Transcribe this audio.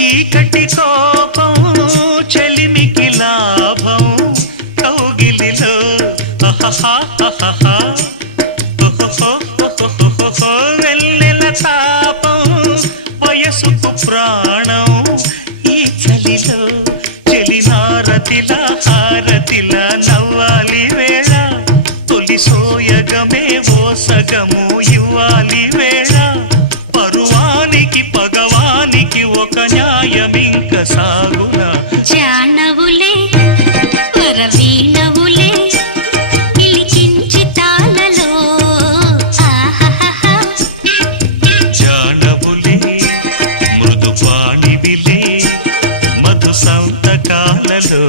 చీకటి కోపం చెలిమికి లాభం కౌగిలిలో వెన్నెల తాపం వయసుకు ప్రాణం ఈ చలిలో చెలినారతిలా హారతిలా నవ్వాలి వేళ తొలి సోయగమే ఓ సగము ఇవ్వాలి వేళ పరువానికి పగవానికి ఒక న్యాయమింక సాగునా జానవులే వరవీణవులే పిలిచించి తాళలో జానవులే మృదు పాణివిలే మధు సంతకాలలో